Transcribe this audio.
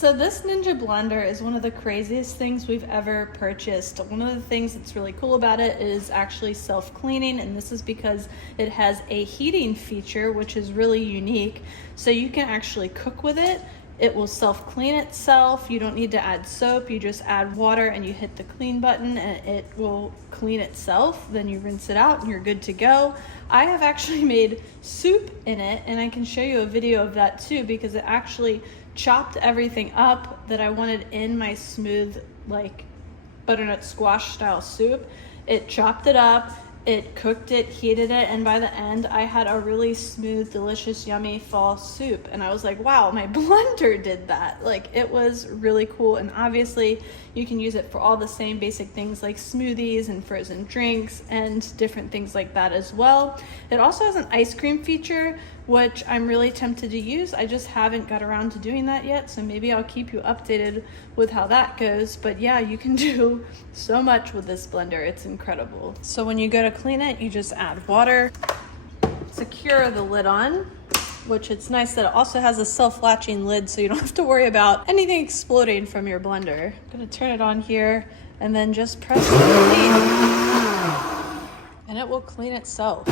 So this Ninja blender is one of the craziest things we've ever purchased. One of the things that's really cool about it is actually self-cleaning, and this is because it has a heating feature, which is really unique. So you can actually cook with it. It will self-clean itself. You don't need to add soap. You just add water and you hit the clean button and it will clean itself. Then you rinse it out and you're good to go. I have actually made soup in it, and I can show you a video of that too, because it actually chopped everything up that I wanted in my smooth, like butternut squash style soup. It chopped it up, it cooked it, heated it, and by the end I had a really smooth, delicious, yummy fall soup. And I was like, wow, my blender did that. Like, it was really cool. And obviously you can use it for all the same basic things like smoothies and frozen drinks and different things like that as well. It also has an ice cream feature, which I'm really tempted to use. I just haven't got around to doing that yet, so maybe I'll keep you updated with how that goes. But yeah, you can do so much with this blender. It's incredible. So when you go to clean it, you just add water, secure the lid on, which it's nice that it also has a self-latching lid, so you don't have to worry about anything exploding from your blender. I'm gonna turn it on here and then just press clean, and it will clean itself.